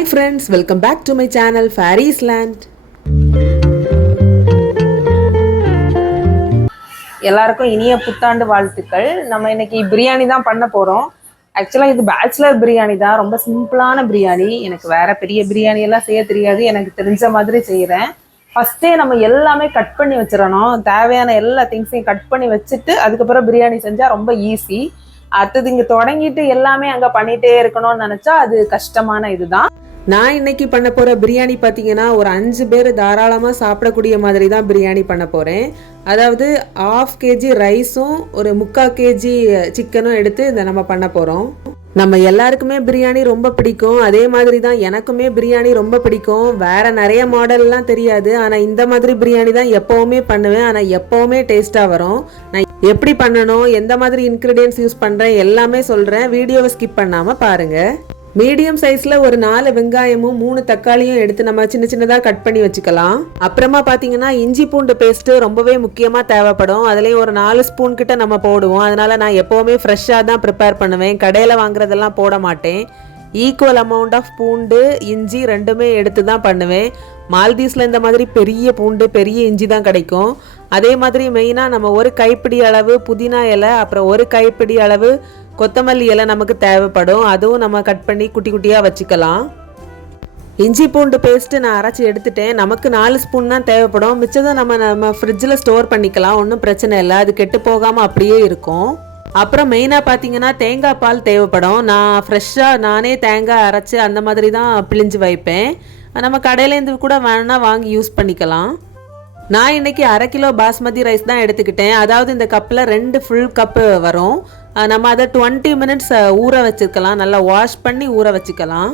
Hi friends welcome back to my channel Fairies Land எல்லாருக்கும் இனிய புத்தாண்டு வாழ்த்துக்கள். நம்ம இன்னைக்கு பிரியாணி தான் பண்ண போறோம். ஆக்சுவலாக இது பேச்சுலர் பிரியாணி தான். ரொம்ப சிம்பிளான பிரியாணி. எனக்கு வேற பெரிய பிரியாணி எல்லாம் செய்ய தெரியாது. எனக்கு தெரிஞ்ச மாதிரி செய்கிறேன் ஃபஸ்ட்டே நம்ம எல்லாமே கட் பண்ணி வச்சிடணும். தேவையான எல்லா திங்ஸையும் கட் பண்ணி வச்சுட்டு அதுக்கப்புறம் பிரியாணி செஞ்சால் ரொம்ப ஈஸி அடுத்தது இங்கே தொடங்கிட்டு எல்லாமே அங்கே பண்ணிகிட்டே இருக்கணும்னு நினச்சா அது கஷ்டமான இதுதான். நான் இன்னைக்கு பண்ண போகிற பிரியாணி பார்த்தீங்கன்னா ஒரு அஞ்சு பேர் தாராளமாக சாப்பிடக்கூடிய மாதிரி தான் பிரியாணி பண்ண போகிறேன் அதாவது ஆஃப் கேஜி ரைஸும் ஒரு முக்கால் கேஜி சிக்கனும் எடுத்து இதை நம்ம பண்ண போகிறோம் நம்ம எல்லாருக்குமே பிரியாணி ரொம்ப பிடிக்கும். அதே மாதிரி தான் எனக்குமே பிரியாணி ரொம்ப பிடிக்கும். வேற நிறைய மாடல்லாம் தெரியாது. ஆனால் இந்த மாதிரி பிரியாணி தான் எப்போவுமே பண்ணுவேன். ஆனால் எப்போவுமே டேஸ்ட்டாக வரும். நான் எப்படி பண்ணணும் எந்த மாதிரி இன்க்ரீடியன்ஸ் யூஸ் பண்ணுறேன் எல்லாமே சொல்கிறேன் வீடியோவை ஸ்கிப் பண்ணாமல் பாருங்கள் மீடியம் சைஸ்ல ஒரு நாலு வெங்காயமும் மூணு தக்காளியும் எடுத்து நம்ம சின்ன சின்னதாக கட் பண்ணி வச்சுக்கலாம். அப்புறமா பார்த்தீங்கன்னா இஞ்சி பூண்டு பேஸ்ட்டு ரொம்பவே முக்கியமாக தேவைப்படும். அதுலேயும் ஒரு நாலு ஸ்பூன் கிட்ட நம்ம போடுவோம். அதனால நான் எப்போவுமே ஃப்ரெஷ்ஷாக தான் ப்ரிப்பேர் பண்ணுவேன். கடையில் வாங்குறதெல்லாம் போட மாட்டேன். ஈக்குவல் அமௌண்ட் ஆஃப் பூண்டு இஞ்சி ரெண்டுமே எடுத்து தான் பண்ணுவேன். மால்தீவ்ஸில் இந்த மாதிரி பெரிய பூண்டு பெரிய இஞ்சி தான் கிடைக்கும். அதே மாதிரி மெயினாக நம்ம ஒரு கைப்பிடி அளவு புதினா இலை அப்புறம் ஒரு கைப்பிடி அளவு கொத்தமல்லி இலை நமக்கு தேவைப்படும். அதுவும் நம்ம கட் பண்ணி குட்டி குட்டியாக வச்சுக்கலாம். இஞ்சி பூண்டு பேஸ்ட்டு நான் அரைச்சி எடுத்துட்டேன். நமக்கு நாலு ஸ்பூன் தான் தேவைப்படும். மிச்சதை நம்ம நம்ம ஃப்ரிட்ஜில் ஸ்டோர் பண்ணிக்கலாம். ஒன்றும் பிரச்சனை இல்லை. அது கெட்டு போகாமல் அப்படியே இருக்கும். அப்புறம் மெயினாக பார்த்தீங்கன்னா தேங்காய் பால் தேவைப்படும். நான் ஃப்ரெஷ்ஷாக நானே தேங்காய் அரைச்சி அந்த மாதிரி தான் பிழிஞ்சு வைப்பேன். நம்ம கடையிலேருந்து கூட வேணா வாங்கி யூஸ் பண்ணிக்கலாம். நான் இன்றைக்கி அரை கிலோ பாஸ்மதி ரைஸ் தான் எடுத்துக்கிட்டேன். அதாவது இந்த கப்பில் ரெண்டு ஃபுல் கப்பு வரும். நம்ம அதை டுவெண்ட்டி மினிட்ஸ் ஊற வச்சுக்கலாம். நல்லா வாஷ் பண்ணி ஊற வச்சுக்கலாம்.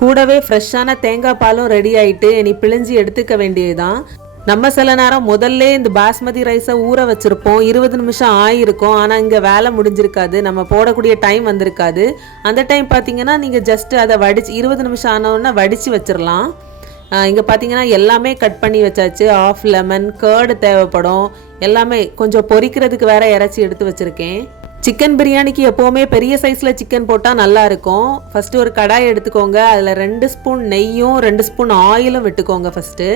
கூடவே ஃப்ரெஷ்ஷான தேங்காய் பாலும் ரெடி ஆகிட்டு இனி பிழிஞ்சு எடுத்துக்க வேண்டியதுதான். நம்ம சில நேரம் முதல்ல இந்த பாஸ்மதி ரைஸை ஊற வச்சுருப்போம். இருபது நிமிஷம் ஆயிருக்கும். ஆனால் இங்கே வேலை முடிஞ்சிருக்காது. நம்ம போடக்கூடிய டைம் வந்திருக்காது. அந்த டைம் பார்த்தீங்கன்னா நீங்கள் ஜஸ்ட்டு அதை வடிச்சு இருபது நிமிஷம் ஆனவுடனே வடித்து வச்சிடலாம் இங்கே பார்த்தீங்கன்னா எல்லாமே கட் பண்ணி வச்சாச்சு. ஆஃப் லெமன் கேர்டு தேவைப்படும். எல்லாமே கொஞ்சம் பொரிக்கிறதுக்கு வேற இறச்சி எடுத்து வச்சுருக்கேன். சிக்கன் பிரியாணிக்கு எப்போவுமே பெரிய சைஸில் சிக்கன் போட்டால் நல்லாயிருக்கும் ஃபஸ்ட்டு ஒரு கடாய் எடுத்துக்கோங்க. அதில் ரெண்டு ஸ்பூன் நெய்யும் ரெண்டு ஸ்பூன் ஆயிலும் விட்டுக்கோங்க ஃபஸ்ட்டு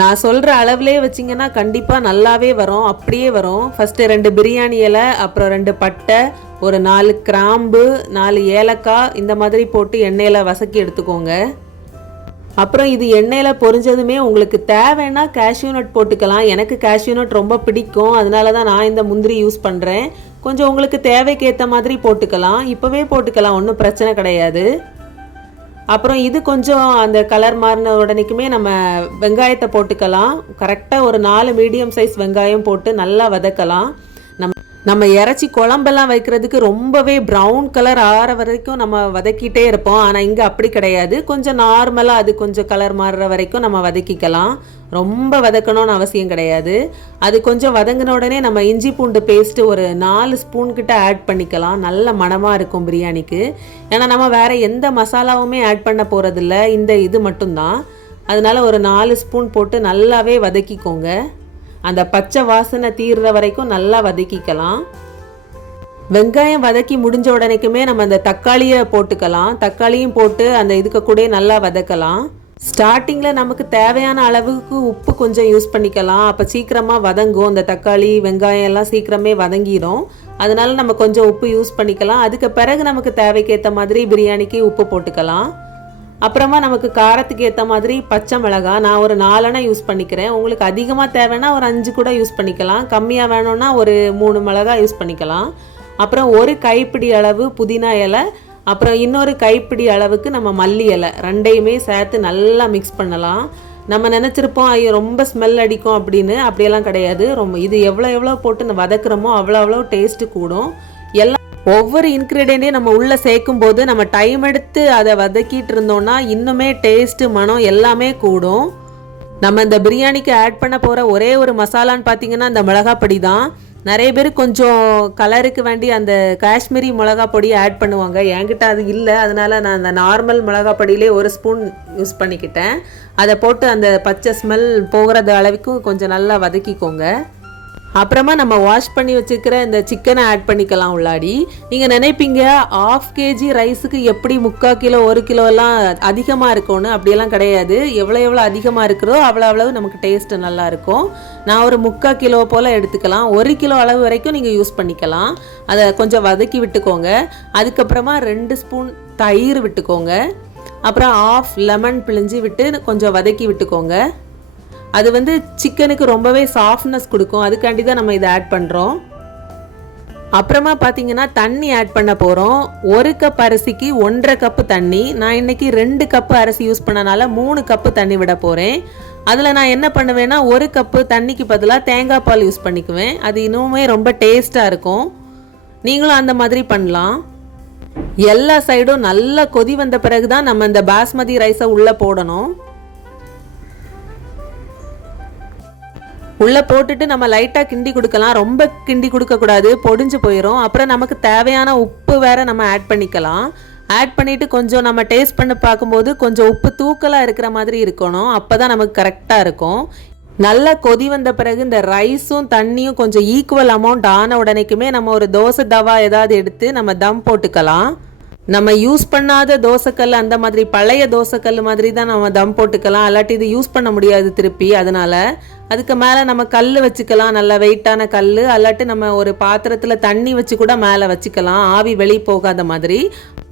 நான் சொல்கிற அளவுலே வச்சிங்கன்னா கண்டிப்பாக நல்லாவே வரும் அப்படியே வரும். ஃபஸ்ட்டு ரெண்டு பிரியாணி இலை அப்புறம் ரெண்டு பட்டை ஒரு நாலு கிராம்பு நாலு ஏலக்காய் இந்த மாதிரி போட்டு எண்ணெயில் வசக்கி எடுத்துக்கோங்க. அப்புறம் இது எண்ணெயில் பொரிஞ்சதுமே உங்களுக்கு தேவைன்னா கேஷ்யூ நட் போட்டுக்கலாம். எனக்கு கேஷ்யூ நட் ரொம்ப பிடிக்கும். அதனால தான் நான் இந்த முந்திரி யூஸ் பண்ணுறேன் கொஞ்சம் உங்களுக்கு தேவைக்கு ஏற்ற மாதிரி போட்டுக்கலாம். இப்போவே போட்டுக்கலாம். ஒன்றும் பிரச்சனை கிடையாது. அப்புறம் இது கொஞ்சம் அந்த கலர் மாறின உடனேக்குமே நம்ம வெங்காயத்தை போட்டுக்கலாம். கரெக்டாக ஒரு நாலு மீடியம் சைஸ் வெங்காயம் போட்டு நல்லா வதக்கலாம். நம்ம இறச்சி குழம்பெல்லாம் வைக்கிறதுக்கு ரொம்பவே ப்ரௌன் கலர் ஆற வரைக்கும் நம்ம வதக்கிட்டே இருப்போம். ஆனால் இங்கே அப்படி கிடையாது. கொஞ்சம் நார்மலாக அது கொஞ்சம் கலர் மாறுற வரைக்கும் நம்ம வதக்கிக்கலாம். ரொம்ப வதக்கணும்னு அவசியம் கிடையாது. அது கொஞ்சம் வதங்கின உடனே நம்ம இஞ்சி பூண்டு பேஸ்ட்டு ஒரு நாலு ஸ்பூன் கிட்ட ஆட் பண்ணிக்கலாம். நல்ல மணமாக இருக்கும் பிரியாணிக்கு. ஏன்னா நம்ம வேற எந்த மசாலாவுமே ஆட் பண்ண போகிறதில்ல இந்த இது மட்டும்தான். அதனால ஒரு நாலு ஸ்பூன் போட்டு நல்லாவே வதக்கிக்கோங்க. அந்த பச்சை வாசனை தீர்ற வரைக்கும் நல்லா வதக்கிக்கலாம். வெங்காயம் வதக்கி முடிஞ்ச உடனேக்குமே நம்ம அந்த தக்காளியை போட்டுக்கலாம். தக்காளியும் போட்டு அந்த இதுக்கு கூட நல்லா வதக்கலாம். ஸ்டார்டிங்கில் நமக்கு தேவையான அளவுக்கு உப்பு கொஞ்சம் யூஸ் பண்ணிக்கலாம். அப்போ சீக்கிரமாக வதங்கும். அந்த தக்காளி வெங்காயம் எல்லாம் சீக்கிரமே வதங்கிடும் அதனால நம்ம கொஞ்சம் உப்பு யூஸ் பண்ணிக்கலாம். அதுக்கு பிறகு நமக்கு தேவைக்கேற்ற மாதிரி பிரியாணிக்கு உப்பு போட்டுக்கலாம். அப்புறமா நமக்கு காரத்துக்கு ஏற்ற மாதிரி பச்சை மிளகாய் நான் ஒரு நாலனா யூஸ் பண்ணிக்கிறேன். உங்களுக்கு அதிகமாக தேவைன்னா ஒரு அஞ்சு கூட யூஸ் பண்ணிக்கலாம். கம்மியாக வேணும்னா ஒரு மூணு மிளகாய் யூஸ் பண்ணிக்கலாம். அப்புறம் ஒரு கைப்பிடி அளவு புதினா இலை. அப்புறம் இன்னொரு கைப்பிடி அளவுக்கு நம்ம மல்லி இலை. ரெண்டையுமே சேர்த்து நல்லா மிக்ஸ் பண்ணலாம். நம்ம நினச்சிருப்போம் ஐயோ ரொம்ப ஸ்மெல் அடிக்கும் அப்படின்னு. அப்படியெல்லாம் கிடையாது. ரொம்ப இது எவ்வளோ எவ்வளோ போட்டு நம்ம வதக்குறோமோ அவ்வளோ அவ்வளோ டேஸ்ட்டு கூடும். எல்லாம் ஒவ்வொரு இன்க்ரீடியண்ட்டையும் நம்ம உள்ளே சேர்க்கும் போது நம்ம டைம் எடுத்து அதை வதக்கிட்டு இருந்தோம்னா இன்னுமே டேஸ்ட்டு மனம் எல்லாமே கூடும். நம்ம இந்த பிரியாணிக்கு ஆட் பண்ண போகிற ஒரே ஒரு மசாலான்னு பார்த்தீங்கன்னா இந்த மிளகாப்பொடி தான். நிறைய பேர் கொஞ்சம் கலருக்கு வேண்டி அந்த காஷ்மீரி மிளகா பொடி ஆட் பண்ணுவாங்க. என்கிட்ட அது இல்லை. அதனால் நான் அந்த நார்மல் மிளகா பொடியிலே ஒரு ஸ்பூன் யூஸ் பண்ணிக்கிட்டேன். அதை போட்டு அந்த பச்சை ஸ்மெல் போகிறது அளவுக்கு கொஞ்சம் நல்லா வதக்கிக்கோங்க. அப்புறமா நம்ம வாஷ் பண்ணி வச்சுக்கிற இந்த சிக்கனை ஆட் பண்ணிக்கலாம் உள்ளாடி. நீங்கள் நினைப்பீங்க ஆஃப் கேஜி ரைஸுக்கு எப்படி முக்கால் கிலோ ஒரு கிலோலாம் அதிகமாக இருக்கும்னு? அப்படியெல்லாம் கிடையாது. எவ்வளோ எவ்வளோ அதிகமாக இருக்கிறோ அவ்வளோ அவ்வளவு நமக்கு டேஸ்ட்டு நல்லா இருக்கும். நான் ஒரு முக்கால் கிலோ போல் எடுத்துக்கலாம். ஒரு கிலோ அளவு வரைக்கும் நீங்கள் யூஸ் பண்ணிக்கலாம். அதை கொஞ்சம் வதக்கி விட்டுக்கோங்க. அதுக்கப்புறமா ரெண்டு ஸ்பூன் தயிர் விட்டுக்கோங்க. அப்புறம் ஆஃப் லெமன் பிழிஞ்சு விட்டு கொஞ்சம் வதக்கி விட்டுக்கோங்க. அது வந்து சிக்கனுக்கு ரொம்பவே சாஃப்ட்னஸ் கொடுக்கும். அதுக்காண்டி தான் நம்ம இதை ஆட் பண்ணுறோம் அப்புறமா பார்த்தீங்கன்னா தண்ணி ஆட் பண்ண போகிறோம் ஒரு கப் அரிசிக்கு ஒன்றரை கப்பு தண்ணி. நான் இன்னைக்கு ரெண்டு கப்பு அரிசி யூஸ் பண்ணனால மூணு கப்பு தண்ணி விட போகிறேன் அதில் நான் என்ன பண்ணுவேன்னா ஒரு கப்பு தண்ணிக்கு பதிலாக தேங்காய் பால் யூஸ் பண்ணிக்குவேன். அது இன்னுமே ரொம்ப டேஸ்ட்டாக இருக்கும். நீங்களும் அந்த மாதிரி பண்ணலாம். எல்லா சைடும் நல்லா கொதி வந்த பிறகு தான் நம்ம இந்த பாஸ்மதி ரைஸை உள்ளே போடணும். உள்ளே போட்டுட்டு நம்ம லைட்டாக கிண்டி கொடுக்கலாம். ரொம்ப கிண்டி கொடுக்கக்கூடாது. பொடிஞ்சு போயிடும் அப்புறம் நமக்கு தேவையான உப்பு வேற நம்ம ஆட் பண்ணிக்கலாம். ஆட் பண்ணிவிட்டு கொஞ்சம் நம்ம டேஸ்ட் பண்ணி பார்க்கும்போது கொஞ்சம் உப்பு தூக்கலாக இருக்கிற மாதிரி இருக்கணும். அப்போ தான் நமக்கு கரெக்டாக இருக்கும். நல்லா கொதி வந்த பிறகு இந்த ரைஸும் தண்ணியும் கொஞ்சம் ஈக்குவல் அமௌண்ட் ஆன உடனேக்குமே நம்ம ஒரு தோசை தவா ஏதாவது எடுத்து நம்ம தம் போட்டுக்கலாம். நம்ம யூஸ் பண்ணாத தோசைக்கல் அந்த மாதிரி பழைய தோசைக்கல் மாதிரி தான் நம்ம தம் போட்டுக்கலாம். அல்லாட்டி இது யூஸ் பண்ண முடியாது திருப்பி அதனால. அதுக்கு மேலே நம்ம கல் வச்சுக்கலாம் நல்ல வெயிட்டான கல் அல்லாட்டி நம்ம ஒரு பாத்திரத்தில் தண்ணி வச்சு கூட மேலே வச்சுக்கலாம். ஆவி வெளியே போகாத மாதிரி.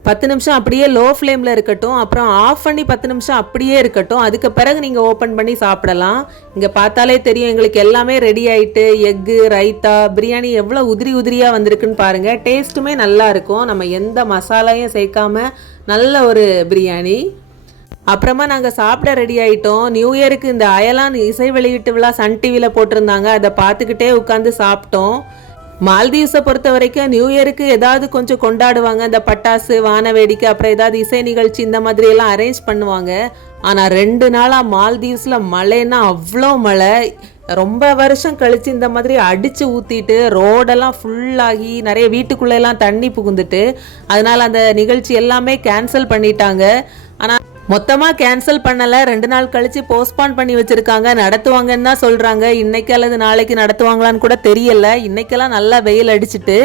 பத்து நிமிஷம் அப்படியே லோ ஃப்ளேமில் இருக்கட்டும் அப்புறம் ஆஃப் பண்ணி பத்து நிமிஷம் அப்படியே இருக்கட்டும் அதுக்கு பிறகு நீங்கள் ஓப்பன் பண்ணி சாப்பிடலாம். இங்கே பார்த்தாலே தெரியும் எங்களுக்கு எல்லாமே ரெடி ஆகிட்டு எக்கு ரைத்தா பிரியாணி எவ்வளோ உதிரி உதிரியாக வந்திருக்குன்னு பாருங்கள் டேஸ்ட்டுமே நல்லா இருக்கும். நம்ம எந்த மசாலையும் சேர்க்காம நல்ல ஒரு பிரியாணி அப்புறமா நாங்கள் சாப்பிட ரெடி ஆகிட்டோம் நியூ இயருக்கு இந்த அயலான் இசை வெளியீட்டு விழா சன் டிவியில் போட்டிருந்தாங்க. அதை பார்த்துக்கிட்டே உட்காந்து சாப்பிட்டோம். மால்தீவ்ஸை பொறுத்த வரைக்கும் நியூ இயருக்கு ஏதாவது கொஞ்சம் கொண்டாடுவாங்க. இந்த பட்டாசு வான வேடிக்கை அப்புறம் ஏதாவது இசை நிகழ்ச்சி இந்த மாதிரி எல்லாம் அரேஞ்ச் பண்ணுவாங்க. ஆனால் ரெண்டு நாளாக மால்தீவ்ஸில் மழைன்னா அவ்வளோ மழை. ரொம்ப வருஷம் கழித்து இந்த மாதிரி அடித்து ஊற்றிட்டு ரோடெல்லாம் ஃபுல்லாகி நிறைய வீட்டுக்குள்ளெல்லாம் தண்ணி புகுந்துட்டு அதனால் அந்த நிகழ்ச்சி எல்லாமே கேன்சல் பண்ணிட்டாங்க. ஆனால் மொத்தமாக கேன்சல் பண்ணலை. ரெண்டு நாள் கழித்து போஸ்ட்பான் பண்ணி வச்சுருக்காங்க. நடத்துவாங்கன்னு தான் சொல்கிறாங்க இன்னைக்கு அல்லது நாளைக்கு நடத்துவாங்களான்னு கூட தெரியல. இன்னைக்கெல்லாம் நல்லா வெயில் அடிச்சிட்டு.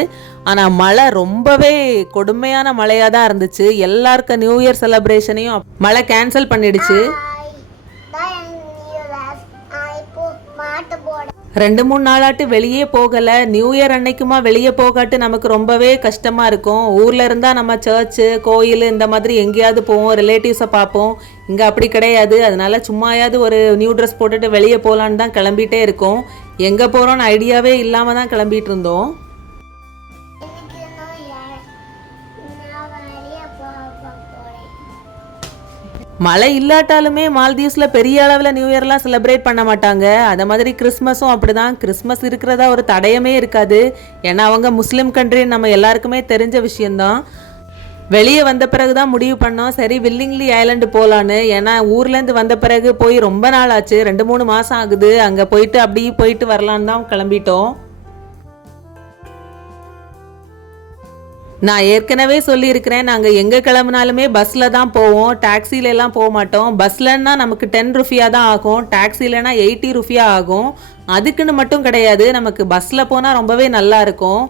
ஆனால் மழை ரொம்பவே கொடுமையான மழையாக தான் இருந்துச்சு. எல்லாருக்கும் நியூ இயர் செலப்ரேஷனையும் மழை கேன்சல் பண்ணிடுச்சு. ரெண்டு மூணு நாளாட்டு வெளியே போகலை. நியூ இயர் அன்னைக்குமா வெளியே போகாட்டு நமக்கு ரொம்பவே கஷ்டமாக இருக்கும். ஊரில் இருந்தால் நம்ம சர்ச்சு கோயில் இந்த மாதிரி எங்கேயாவது போவோம் ரிலேட்டிவ்ஸை பார்ப்போம். இங்கே அப்படி கிடையாது. அதனால சும்மாயாவது ஒரு நியூ ட்ரெஸ் போட்டுட்டு வெளியே போகலான்னு தான் கிளம்பிகிட்டே இருக்கோம். எங்கே போகிறோன்னு ஐடியாவே இல்லாமல் தான் கிளம்பிகிட்டு இருந்தோம். மழை இல்லாட்டாலுமே மால்தீவ்ஸில் பெரிய அளவில் நியூ இயர்லாம் செலிப்ரேட் பண்ண மாட்டாங்க. அதை மாதிரி கிறிஸ்மஸும் அப்படிதான். கிறிஸ்மஸ் இருக்கிறதா ஒரு தடயமே இருக்காது. ஏன்னா அவங்க முஸ்லீம் கண்ட்ரின்னு நம்ம எல்லாருக்குமே தெரிஞ்ச விஷயந்தான் வெளியே வந்த பிறகு தான் முடிவு பண்ணோம். சரி வில்லிங்லி ஐலண்டு போகலான்னு ஏன்னா ஊர்லேருந்து வந்த பிறகு போய் ரொம்ப நாள் ஆச்சு ரெண்டு மூணு மாதம் ஆகுது. அங்கே போயிட்டு அப்படியே போயிட்டு வரலான்னு தான் கிளம்பிட்டோம். நான் ஏற்கனவே சொல்லியிருக்கிறேன் நாங்கள் எங்கே கிளம்புனாலுமே பஸ்ஸில் தான் போவோம். டாக்ஸில போக மாட்டோம். பஸ்லன்னா நமக்கு டென் ருஃபியா தான் ஆகும். டாக்ஸிலனா எயிட்டி ருஃபியா ஆகும். அதுக்குன்னு மட்டும் கிடையாது. நமக்கு பஸ்ஸில் போனால் ரொம்பவே நல்லா இருக்கும்.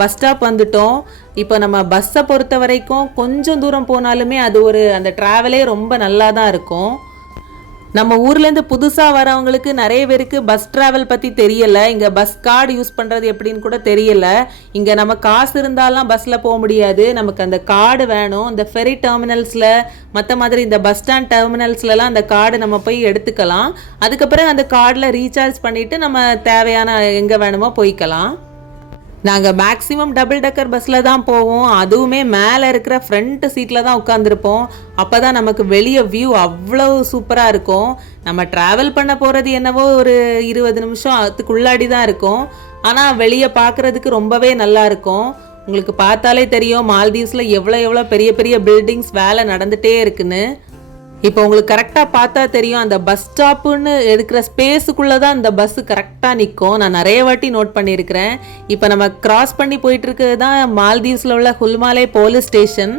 பஸ் ஸ்டாப் வந்துட்டோம். இப்போ நம்ம பஸ்ஸை பொறுத்த வரைக்கும் கொஞ்சம் தூரம் போனாலுமே அது ஒரு அந்த ட்ராவலே ரொம்ப நல்லா தான் இருக்கும். நம்ம ஊர்லேருந்து புதுசாக வரவங்களுக்கு நிறைய பேருக்கு பஸ் ட்ராவல் பற்றி தெரியலை. இங்கே பஸ் கார்டு யூஸ் பண்ணுறது எப்படின்னு கூட தெரியலை. இங்கே நம்ம காசு இருந்தாலாம் பஸ்ஸில் போக முடியாது. நமக்கு அந்த கார்டு வேணும். இந்த ஃபெரி டெர்மினல்ஸில் மற்ற மாதிரி இந்த பஸ் ஸ்டாண்ட் டெர்மினல்ஸ்லலாம் அந்த கார்டு நம்ம போய் எடுத்துக்கலாம். அதுக்கப்புறம் அந்த கார்டில் ரீசார்ஜ் பண்ணிவிட்டு நம்ம தேவையான எங்கே வேணுமோ போய்க்கலாம். நாங்கள் மேக்ஸிமம் டபுள் டக்கர் பஸ்ஸில் தான் போவோம். அதுவுமே மேலே இருக்கிற ஃப்ரண்ட் சீட்டில் தான் உட்காந்துருப்போம் அப்போ தான் நமக்கு வெளியே வியூ அவ்வளோ சூப்பராக இருக்கும். நம்ம ட்ராவல் பண்ண போகிறது என்னவோ ஒரு இருபது நிமிஷம் அதுக்குள்ளாடி தான் இருக்கும். ஆனால் வெளியே பார்க்குறதுக்கு ரொம்பவே நல்லா இருக்கும். உங்களுக்கு பார்த்தாலே தெரியும் மால்தீவ்ஸில் எவ்வளோ எவ்வளோ பெரிய பெரிய பில்டிங்ஸ் வேலை நடந்துகிட்டே இருக்குன்னு. இப்போ உங்களுக்கு கரெக்டாக பார்த்தா தெரியும் அந்த பஸ் ஸ்டாப்புன்னு எடுக்கிற ஸ்பேஸுக்குள்ளே தான் அந்த பஸ்ஸு கரெக்டாக நிற்கும் நான் நிறைய வாட்டி நோட் பண்ணியிருக்கிறேன். இப்போ நம்ம கிராஸ் பண்ணி போயிட்டு இருக்கிறது தான் மால்தீவ்ஸில் உள்ள ஹுல்மாலே போலீஸ் ஸ்டேஷன்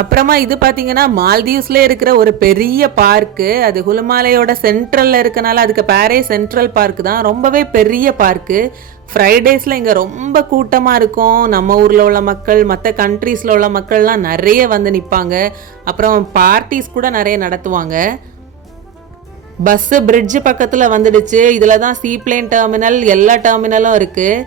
அப்புறமா இது பார்த்தீங்கன்னா மால்தீவ்ஸ்ல இருக்கிற ஒரு பெரிய பார்க்கு. அது ஹுலுமாலையோட சென்ட்ரலில் இருக்கனால அதுக்கு பேரே சென்ட்ரல் பார்க் தான். ரொம்பவே பெரிய பார்க்கு. ஃப்ரைடேஸில் இங்கே ரொம்ப கூட்டமாக இருக்கும். நம்ம ஊரில் உள்ள மக்கள் மற்ற கண்ட்ரீஸில் உள்ள மக்கள்லாம் நிறைய வந்து நிற்பாங்க அப்புறம் பார்ட்டிஸ் கூட நிறைய நடத்துவாங்க. பஸ்ஸு பிரிட்ஜு பக்கத்தில் வந்துடுச்சு. இதில் தான் சீப்ளேன் டெர்மினல் எல்லா டெர்மினலும் இருக்குது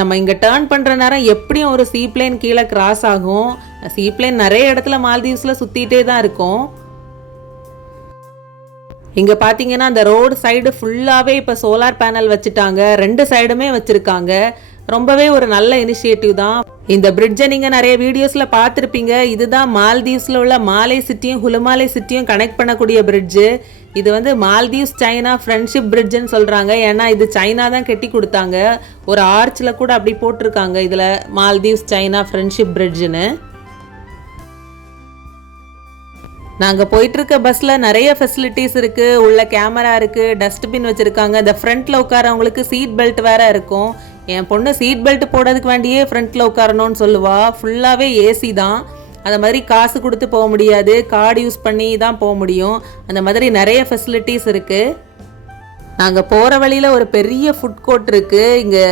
நம்ம இங்கே டேர்ன் பண்ணுற நேரம் எப்படியும் ஒரு சீப்ளேன் கீழே கிராஸ் ஆகும். சீப்ளேன் நிறைய இடத்துல மால்தீவ்ஸில் சுற்றிகிட்டே தான் இருக்கும். இங்கே பார்த்தீங்கன்னா அந்த ரோடு சைடு ஃபுல்லாகவே இப்போ சோலார் பேனல் வச்சுட்டாங்க. ரெண்டு சைடுமே வச்சுருக்காங்க. ரொம்பவே ஒரு நல்ல இனிஷியேட்டிவ் தான். இந்த பிரிட்ஜை நீங்கள் நிறைய வீடியோஸில் பார்த்துருப்பீங்க. இதுதான் மால்தீவ்ஸில் உள்ள மாலை சிட்டியும் ஹுலுமாலை சிட்டியும் கனெக்ட் பண்ணக்கூடிய பிரிட்ஜு இது வந்து மால்தீவ்ஸ் சைனா ஃப்ரெண்ட்ஷிப் பிரிட்ஜுன்னு சொல்கிறாங்க ஏன்னா இது சைனா தான் கட்டி கொடுத்தாங்க. ஒரு ஆர்ச்சில் கூட அப்படி போட்டிருக்காங்க இதில் மால்தீவ்ஸ் சைனா ஃப்ரெண்ட்ஷிப் பிரிட்ஜுன்னு நாங்கள் போயிட்டுருக்க பஸ்ஸில் நிறைய ஃபெசிலிட்டிஸ் இருக்குது உள்ள கேமரா இருக்குது டஸ்ட்பின் வச்சுருக்காங்க. இந்த ஃப்ரண்ட்டில் உட்காரவங்களுக்கு சீட் பெல்ட் வேறு இருக்கும். என் பொண்ணு சீட் பெல்ட் போடுறதுக்கு வேண்டியே ஃப்ரண்ட்டில் உட்காரணும்னு சொல்லுவா. ஃபுல்லாகவே ஏசி தான். அந்த மாதிரி காசு கொடுத்து போக முடியாது. கார்டு யூஸ் பண்ணி தான் போக முடியும். அந்த மாதிரி நிறைய ஃபெசிலிட்டிஸ் இருக்குது நாங்கள் போகிற வழியில் ஒரு பெரிய ஃபுட் கோர்ட் இருக்குது இங்கே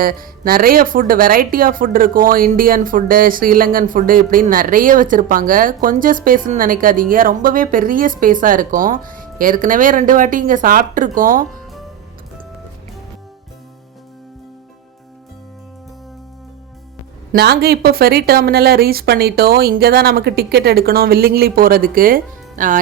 நிறைய ஃபுட்டு வெரைட்டி ஆஃப் ஃபுட் இருக்கும். Indian food Sri Lankan food இப்படின்னு நிறைய வச்சுருப்பாங்க. கொஞ்சம் ஸ்பேஸ்ன்னு நினைக்காதீங்க. ரொம்பவே பெரிய ஸ்பேஸாக இருக்கும். ஏற்கனவே ரெண்டு வாட்டி இங்கே சாப்பிட்ருக்கோம் நாங்கள் இப்போ ஃபெரி டெர்மினலை ரீச் பண்ணிட்டோம். இங்கே தான் நமக்கு டிக்கெட் எடுக்கணும் வில்லிங்லி போகிறதுக்கு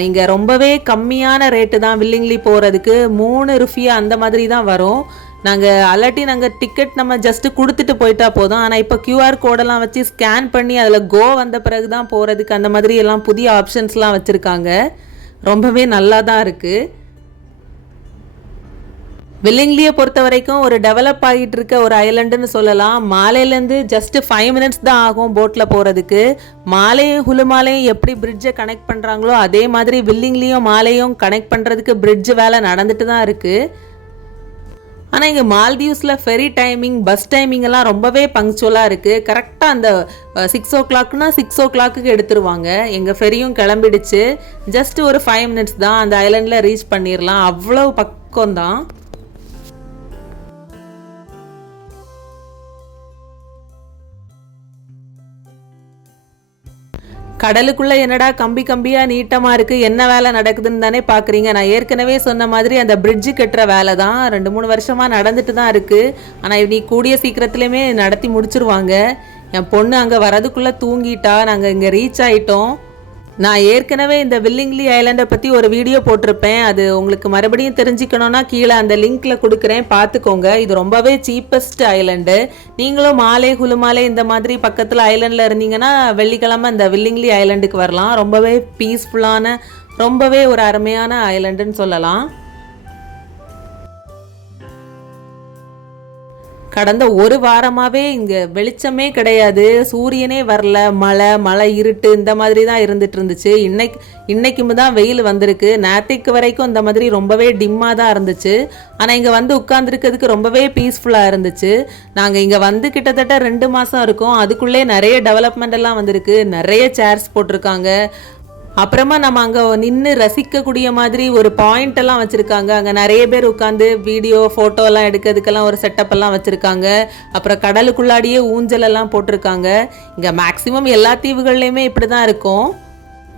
இங்கே ரொம்பவே கம்மியான ரேட்டு தான் வில்லிங்லி போகிறதுக்கு மூணு ருஃபியா அந்த மாதிரி தான் வரும். நாங்கள் அல்லாட்டி நாங்கள் டிக்கெட் நம்ம ஜஸ்ட்டு கொடுத்துட்டு போயிட்டா போதும். ஆனால் இப்போ கியூஆர் கோடெல்லாம் வச்சு ஸ்கேன் பண்ணி அதில் கோ வந்த பிறகு தான் போகிறதுக்கு அந்த மாதிரி எல்லாம் புதிய ஆப்ஷன்ஸ்லாம் வச்சுருக்காங்க. ரொம்பவே நல்லா தான் இருக்குது வில்லிங்லியை பொறுத்த வரைக்கும் ஒரு டெவலப் ஆகிட்டு இருக்க ஒரு ஐலண்டுன்னு சொல்லலாம். மாலையிலேருந்து ஜஸ்ட் ஃபைவ் மினிட்ஸ் தான் ஆகும் போட்டில் போகிறதுக்கு மாலையும் ஹுலுமாலையும் எப்படி பிரிட்ஜை கனெக்ட் பண்ணுறாங்களோ அதே மாதிரி வில்லிங்லேயும் மாலையும் கனெக்ட் பண்ணுறதுக்கு பிரிட்ஜ் வேலை நடந்துட்டு தான் இருக்குது ஆனால் இங்கே மால்தீவ்ஸில் ஃபெரி டைமிங் பஸ் டைமிங் எல்லாம் ரொம்பவே பங்க்சுவலாக இருக்குது கரெக்டாக அந்த சிக்ஸ் ஓ கிளாக்னா சிக்ஸ் ஓ கிளாக்குக்கு எடுத்துருவாங்க. எங்கள் ஃபெரியும் கிளம்பிடுச்சு. ஜஸ்ட் ஒரு ஃபைவ் மினிட்ஸ் தான் அந்த ஐலண்டில் ரீச் பண்ணிடலாம் அவ்வளோ பக்கம் தான் கடலுக்குள்ள என்னடா கம்பி கம்பியா நீட்டமா இருக்கு? என்ன வேலை நடக்குதுன்னு தானே பாக்குறீங்க. நான் ஏற்கனவே சொன்ன மாதிரி அந்த பிரிட்ஜு கட்டுற வேலை தான். ரெண்டு மூணு வருஷமா நடந்துட்டு தான் இருக்கு. ஆனா நீ கூடிய சீக்கிரத்துலயுமே நடத்தி முடிச்சிருவாங்க. என் பொண்ணு அங்க வரதுக்குள்ள தூங்கிட்டா. நாங்க இங்க ரீச் ஆயிட்டோம். நான் ஏற்கனவே இந்த வில்லிங்லி ஐலாண்டை பற்றி ஒரு வீடியோ போட்டிருப்பேன். அது உங்களுக்கு மறுபடியும் தெரிஞ்சுக்கணுன்னா கீழே அந்த லிங்க்கில் கொடுக்குறேன். பார்த்துக்கோங்க. இது ரொம்பவே சீப்பஸ்ட் ஐலண்டு நீங்களும் மாலே குலுமாலே இந்த மாதிரி பக்கத்தில் ஐலண்டில் இருந்தீங்கன்னா வெள்ளிக்கிழமை இந்த வில்லிங்லி ஐலண்டுக்கு வரலாம். ரொம்பவே பீஸ்ஃபுல்லான ரொம்பவே ஒரு அருமையான ஐலண்டுன்னு சொல்லலாம். கடந்த ஒரு வாரமாகவே இங்கே வெளிச்சமே கிடையாது. சூரியனே வரல. மழை மழை இருட்டு இந்த மாதிரி தான் இருந்துட்டு இருந்துச்சு. இன்னைக்கு இன்னைக்கும் தான் வெயில் வந்திருக்கு. நேத்திக்கு வரைக்கும் இந்த மாதிரி ரொம்பவே டிம்மாக தான் இருந்துச்சு. ஆனால் இங்கே வந்து உட்காந்துருக்கிறதுக்கு ரொம்பவே பீஸ்ஃபுல்லாக இருந்துச்சு. நாங்கள் இங்கே வந்து கிட்டத்தட்ட ரெண்டு மாதம் இருக்கோம். அதுக்குள்ளே நிறைய டெவலப்மெண்ட் எல்லாம் வந்திருக்கு. நிறைய சேர்ஸ் போட்டிருக்காங்க. அப்புறமா நம்ம அங்கே நின்று ரசிக்கக்கூடிய மாதிரி ஒரு பாயிண்ட் எல்லாம் வச்சுருக்காங்க. அங்கே நிறைய பேர் உட்காந்து வீடியோ ஃபோட்டோ எல்லாம் எடுக்கிறதுக்கெல்லாம் ஒரு செட்டப் எல்லாம் வச்சுருக்காங்க. அப்புறம் கடலுக்குள்ளாடியே ஊஞ்சல் எல்லாம் போட்டிருக்காங்க. இங்கே மேக்ஸிமம் எல்லா தீவுகள்லையுமே இப்படி தான் இருக்கும்.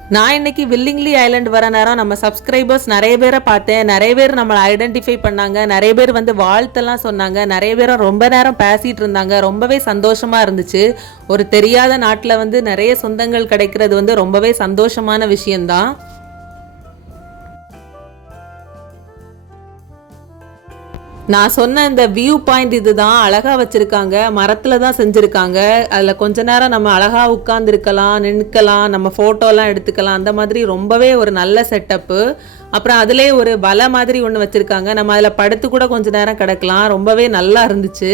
நான் இன்னைக்கு வில்லிங்லி ஐலண்ட் வர நேரம் நம்ம சப்ஸ்கிரைபர்ஸ் நிறைய பேரை பார்த்தேன். நிறைய பேர் நம்மளை ஐடென்டிஃபை பண்ணாங்க. நிறைய பேர் வந்து வாழ்த்தெல்லாம் சொன்னாங்க. நிறைய பேரும் ரொம்ப நேரம் பேசிகிட்டு இருந்தாங்க. ரொம்பவே சந்தோஷமாக இருந்துச்சு. ஒரு தெரியாத நாட்டில் வந்து நிறைய சொந்தங்கள் கிடைக்கிறது வந்து ரொம்பவே சந்தோஷமான விஷயம்தான். நான் சொன்ன இந்த வியூ பாயிண்ட் இதுதான் அழகாக வச்சுருக்காங்க. மரத்தில் தான் செஞ்சிருக்காங்க. அதில் கொஞ்ச நேரம் நம்ம அழகாக உட்காந்துருக்கலாம் நின்னுக்கலாம் நம்ம ஃபோட்டோலாம் எடுத்துக்கலாம். அந்த மாதிரி ரொம்பவே ஒரு நல்ல செட்டப்பு அப்புறம் அதிலே ஒரு வலை மாதிரி ஒன்று வச்சுருக்காங்க. நம்ம அதில் படுத்து கூட கொஞ்சம் நேரம் கிடக்கலாம். ரொம்பவே நல்லா இருந்துச்சு.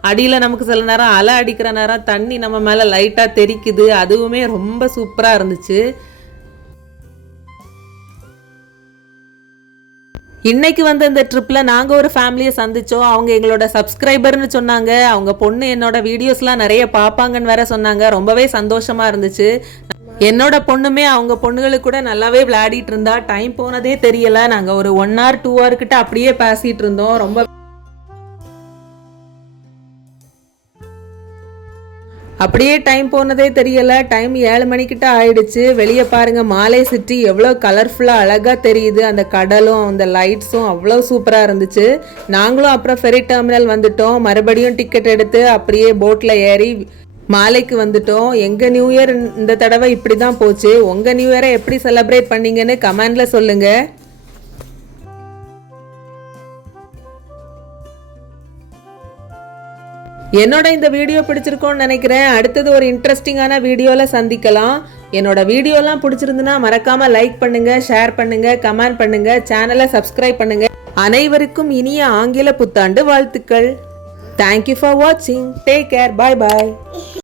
அடியில் நமக்கு சில நேரம் அலை அடிக்கிற நேரம் தண்ணி நம்ம மேலே லைட்டாக தெறிக்குது அதுவுமே ரொம்ப சூப்பராக இருந்துச்சு. இன்னைக்கு வந்த இந்த ட்ரிப்பில் நாங்கள் ஒரு ஃபேமிலியை சந்தித்தோம் அவங்க எங்களோட சப்ஸ்கிரைபர்னு சொன்னாங்க. அவங்க பொண்ணு என்னோட வீடியோஸ்லாம் நிறைய பார்ப்பாங்கன்னு வேற சொன்னாங்க. ரொம்பவே சந்தோஷமாக இருந்துச்சு. என்னோட பொண்ணுமே அவங்க பொண்ணுகளுக்கு கூட நல்லாவே விளையாடிட்டு இருந்தா. டைம் போனதே தெரியல. நாங்கள் ஒரு ஒன் ஹவர் டூ ஹவர் கிட்ட அப்படியே பேசிட்டு இருந்தோம். ரொம்ப அப்படியே டைம் போனதே தெரியல. டைம் ஏழு மணிக்கிட்ட ஆயிடுச்சு. வெளியே பாருங்க மாலை சிட்டி எவ்வளோ கலர்ஃபுல்லாக அழகாக தெரியுது. அந்த கடலும் அந்த லைட்ஸும் அவ்வளோ சூப்பராக இருந்துச்சு. நாங்களும் அப்புறம் ஃபெரி டெர்மினல் வந்துட்டோம். மறுபடியும் டிக்கெட் எடுத்து அப்படியே போட்டில் ஏறி மாலைக்கு வந்துட்டோம். எங்கள் நியூ இயர் இந்த தடவை இப்படி தான் போச்சு. உங்கள் நியூ இயரை எப்படி செலப்ரேட் பண்ணீங்கன்னு கமெண்டில் சொல்லுங்கள் என்னோட இந்த வீடியோ பிடிச்சிருக்கோன்னு நினைக்கிறேன். அடுத்தது ஒரு இன்ட்ரெஸ்டிங்கான வீடியோவில் சந்திக்கலாம். என்னோட வீடியோலாம் பிடிச்சிருந்துன்னா மறக்காமல் லைக் பண்ணுங்க ஷேர் பண்ணுங்க கமெண்ட் பண்ணுங்க சேனலை சப்ஸ்கிரைப் பண்ணுங்க. அனைவருக்கும் இனிய ஆங்கில புத்தாண்டு வாழ்த்துக்கள். தேங்க்யூ ஃபார் வாட்சிங் டேக் கேர் பாய் பாய்